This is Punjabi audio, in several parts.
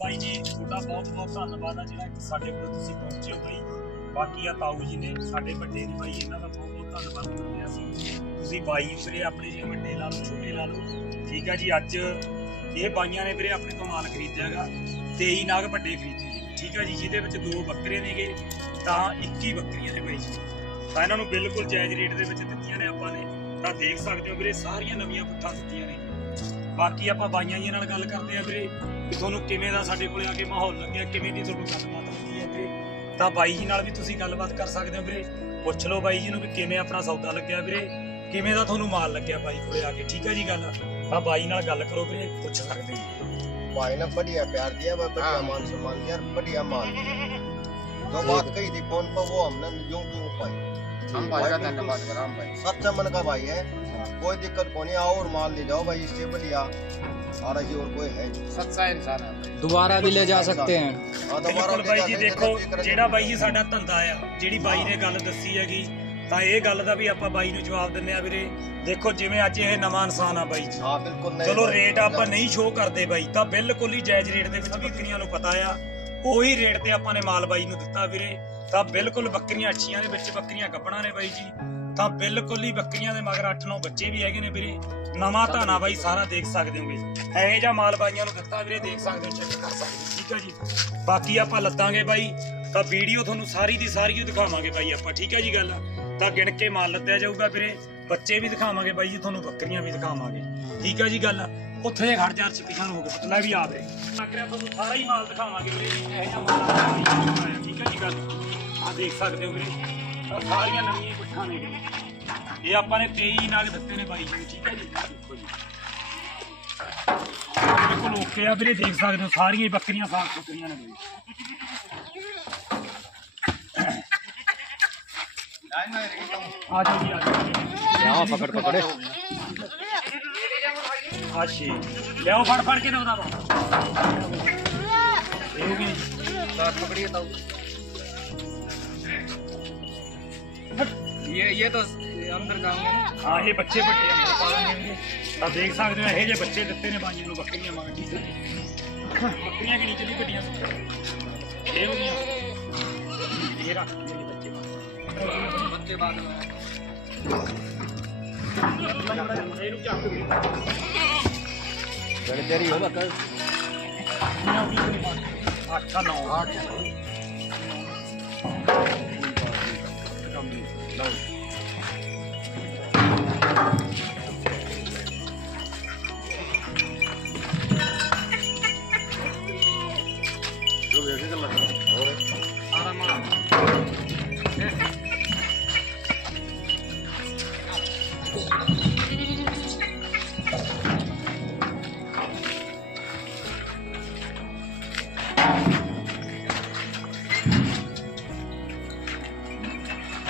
ਬਾਈ ਜੀ, ਤੁਹਾਡਾ ਬਹੁਤ ਬਹੁਤ ਧੰਨਵਾਦ ਆ ਜਿਹੜਾ ਸਾਡੇ ਕੋਲ ਤੁਸੀਂ ਪਹੁੰਚੇ ਹੋ ਬਾਈ। ਬਾਕੀ ਆ ਤਾਊ ਜੀ ਨੇ ਸਾਡੇ ਵੱਡੇ ਨੇ ਬਾਈ, ਇਹਨਾਂ ਦਾ ਬਹੁਤ ਬਹੁਤ ਧੰਨਵਾਦ ਕਰਦੇ ਹਾਂ ਅਸੀਂ ਤੁਸੀਂ ਬਾਈ ਵੀਰੇ ਆਪਣੇ ਜਿਹੜੇ ਵੱਡੇ ਲਾ ਲਓ, ਛੋਟੇ ਲਾ ਲਓ। ਠੀਕ ਆ ਜੀ, ਅੱਜ ਇਹ ਬਾਈਆਂ ਨੇ ਵੀਰੇ ਆਪਣੇ ਤੋਂ ਮਾਲ ਖਰੀਦਿਆਗਾ 23 ਨਾਗ ਵੱਡੇ ਖਰੀਦੇ ਨੇ। ਠੀਕ ਆ ਜੀ, ਜਿਹਦੇ ਵਿੱਚ ਦੋ ਬੱਕਰੇ ਨੇਗੇ, ਤਾਂ 21 ਬੱਕਰੀਆਂ ਨੇ ਬਾਈ ਜੀ। ਤਾਂ ਇਹਨਾਂ ਨੂੰ ਬਿਲਕੁਲ ਜਾਇਜ਼ ਰੇਟ ਦੇ ਵਿੱਚ ਦਿੱਤੀਆਂ ਨੇ ਆਪਾਂ ਨੇ। ਤਾਂ ਦੇਖ ਸਕਦੇ ਹੋ ਵੀਰੇ, ਸਾਰੀਆਂ ਨਵੀਆਂ ਪੁੱਠਾਂ ਦਿੱਤੀਆਂ ਨੇ। ਬਾਕੀ ਆਪਾਂ ਬਾਈਆਂ ਜੀ ਨਾਲ ਗੱਲ ਕਰਦੇ ਆ ਵੀਰੇ ਤੁਹਾਨੂੰ ਕਿਵੇਂ ਦਾ ਸਾਡੇ ਕੋਲੇ ਆ ਕੇ ਮਾਹੌਲ ਲੱਗਿਆ ਕਿਵੇਂ ਦੀ ਤੁਹਾਨੂੰ ਗੱਲਬਾਤ ਹੁੰਦੀ ਹੈ ਵੀਰੇ। ਤਾਂ ਬਾਈ ਜੀ ਨਾਲ ਵੀ ਤੁਸੀਂ ਗੱਲਬਾਤ ਕਰ ਸਕਦੇ ਹੋ ਵੀਰੇ। ਪੁੱਛ ਲਓ ਬਾਈ ਜੀ ਨੂੰ ਵੀ ਕਿਵੇਂ ਆਪਣਾ ਸੌਦਾ ਲੱਗਿਆ ਵੀਰੇ ਕਿਵੇਂ ਦਾ ਤੁਹਾਨੂੰ ਮਾਲ ਲੱਗਿਆ ਬਾਈ ਕੋਲੇ ਆ ਕੇ ਠੀਕ ਹੈ ਜੀ ਗੱਲ? ਤਾਂ ਬਾਈ ਨਾਲ ਗੱਲ ਕਰੋ ਵੀਰੇ ਪੁੱਛ ਸਕਦੇ ਜੀ। ਬਾਈ ਨੇ ਬੜੀਆ ਪਿਆਰ ਦਿਆ ਬਾ ਬੜੀਆ ਮਾਨ ਸਨਮਾਨ ਯਾਰ ਬੜੀਆ ਮਾਨ ਜੋ ਬਾਤ ਕਹੀ ਦੀ ਫੋਨ ਪਰ ਉਹ ਹਮਨੇ ਯੂੰ ਯੂੰ ਪਾਈ। हम भाई का धन्यवाद करा हम भाई सच्चा मन का भाई है कोई दिक्कत को नहीं आओ और माल ले जाओ भाई इससे बढ़िया सारा जी और कोई है नहीं। सच्चा इंसान है भाई दोबारा भी ले जा सकते हैं हाँ, दोबारा ਬਿਲਕੁਲ ले ਬਾਈ जा ਜੀ सकते हैं, ਦੇਖੋ जब जिक्र ਜਿਹੜਾ करो। ਬਾਈ ਜੀ ਸਾਡਾ ਧੰਦਾ ਆ ਜਿਹੜੀ ਬਾਈ ਨੇ ਗੱਲ ਦੱਸੀ ਹੈਗੀ ਤਾਂ ਇਹ ਗੱਲ ਦਾ ਵੀ ਆਪਾਂ ਬਾਈ ਨੂੰ ਜਵਾਬ ਦਿੰਨੇ ਆ ਵੀਰੇ ਦੇਖੋ ਜਿਵੇਂ ਅੱਜ ਇਹ ਨਵਾਂ ਇਨਸਾਨ ਆ ਬਾਈ ਜੀ हाँ बिल्कुल नहीं ਚਲੋ भाई, ਰੇਟ ਆਪਾਂ बिल्कुल। ਨਹੀਂ ਸ਼ੋਅ ਕਰਦੇ ਬਾਈ ਤਾਂ ਬਿਲਕੁਲ ਹੀ ਜਾਇਜ਼ ਰੇਟ ਦੇ ਵਿੱਚ ਬੱਕਰੀਆਂ ਨੂੰ ਪਤਾ ਆ ਉਹੀ ਰੇਟ ਤੇ ਆਪਾਂ ਨੇ ਮਾਲ ਬਾਈ ਨੂੰ ਦਿੱਤਾ ਵੀਰੇ। ਤਾਂ ਬਿਲਕੁਲ ਬੱਕਰੀਆਂ ਅੱਛੀਆਂ ਦੇ ਵਿੱਚ, ਬੱਕਰੀਆਂ ਗੱਬਣਾ ਨੇ ਬਾਈ ਜੀ। ਤਾਂ ਬਿਲਕੁਲ ਹੀ ਬੱਕਰੀਆਂ ਦੇ ਮਗਰ 8-9 ਬੱਚੇ ਵੀ ਹੈਗੇ ਨੇ ਵੀਰੇ। ਨਵਾਂ ਧਾਨਾ ਬਾਈ, ਸਾਰਾ ਦੇਖ ਸਕਦੇ ਹੋਗੇ ਇਹੋ ਜਿਹਾ ਮਾਲ ਬਾਈਆਂ ਨੂੰ ਦਿੱਤਾ ਵੀਰੇ, ਦੇਖ ਸਕਦੇ ਹੋ ਚੈੱਕ ਕਰ ਸਕਦੇ ਠੀਕ ਹੈ ਜੀ। ਬਾਕੀ ਆਪਾਂ ਲੱਦਾਂਗੇ ਬਾਈ। ਤਾਂ ਵੀਡੀਓ ਤੁਹਾਨੂੰ ਸਾਰੀ ਦੀ ਸਾਰੀ ਓ ਦਿਖਾਵਾਂਗੇ ਬਾਈ ਆਪਾਂ, ਠੀਕ ਹੈ ਜੀ ਗੱਲ? ਤਾਂ ਗਿਣ ਕੇ ਮਾਲ ਲੱਦਿਆ ਜਾਊਗਾ ਵੀਰੇ। ਬੱਚੇ ਵੀ ਦਿਖਾਵਾਂਗੇ ਬਾਈ ਜੀ, ਤੁਹਾਨੂੰ ਬੱਕਰੀਆਂ ਵੀ ਦਿਖਾਵਾਂਗੇ। ਠੀਕ ਹੈ ਜੀ ਗੱਲ? ਉੱਥੇ ਖੜ ਜਾ ਪਿਛਾਂ ਹੋ ਕੇ ਲੈ ਵੀ ਆ ਦੇ ਲੱਗ ਰਿਹਾ ਤੁਹਾਨੂੰ ਸਾਰਾ ਹੀ ਮਾਲ ਦਿਖਾਵਾਂਗੇ ਵੀਰੇ ਇਹ ਜਿਹਾ ਮਾਲ ਠੀਕ ਹੈ ਜੀ ਗੱਲ ਆ ਦੇਖ ਸਕਦੇ ਹੋ ਵੀਰੇ ਸਾਰੀਆਂ ਨਵੀਆਂ ਪਿੱਠਾਂ ਨੇ ਇਹ ਆਪਾਂ ਨੇ 23 ਨਾਲ ਦਿੱਤੇ ਨੇ ਬਾਈ ਜੀ ਠੀਕ ਹੈ ਜੀ ਦੇਖੋ ਜੀ ਬਿਲਕੁਲ ਓਕੇ ਆ ਵੀਰੇ ਦੇਖ ਸਕਦੇ ਹੋ ਸਾਰੀਆਂ ਬੱਕਰੀਆਂ ਸਾਫ ਸੁਥਰੀਆਂ ਨੇ ਬਾਈ ਆ ਜਾਓ ਜੀ ਆ ਜਾਓ ਪਕੜ ਪਕੜੇ पकड़े ਆ ਛੇ ਲਿਆਓ ਫੜ ਫੜ ਕੇ ਨਾ ਉਹਦਾ ਵਾ ਇਹ ਹੋ ਗਈ साथ पकड़िए तो ये ये तो अंदर जाऊंगे ना ਹਾਂ ਇਹ ਬੱਚੇ ਵੱਡੇ ਅੰਦਰ ਪਾ ਲੈਣਗੇ ਵੀਰੇ। ਤਾਂ ਦੇਖ ਸਕਦੇ ਹੋ ਇਹੋ ਜਿਹੇ ਬੱਚੇ ਦਿੱਤੇ ਨੇ ਬਾਈਆਂ ਨੂੰ ਬੱਕਰੀਆਂ ਮੰਗ ਠੀਕ ਹੈ ਬੱਕਰੀਆਂ ਕਿਹੜੀ ਚਲੀ ਵੱਡੀਆਂ ਇਹ ਹੋ ਗਈਆਂ ਇਹ ਰੱਖ ਦਿਓ ਜੀ ਬੱਚੇ बच्चे बाद में ਇਹਨੂੰ ਚੱਕ ਵੀਰੇ ਤੇਰੀ ਹੋ ਬਕਰ 8 9 8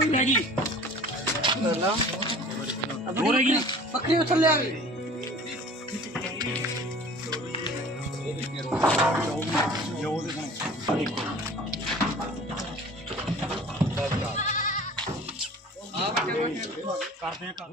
ਇੱਕੋ ਹੀ ਰਹਿ ਗਈ ਨਾ? ਦੋ ਰਹਿ ਗਈ ਬੱਕਰੀ ਉੱਥੇ ਲੈ ਆ ਗਈ। ਕਰਦੇ ਆ ਕਰ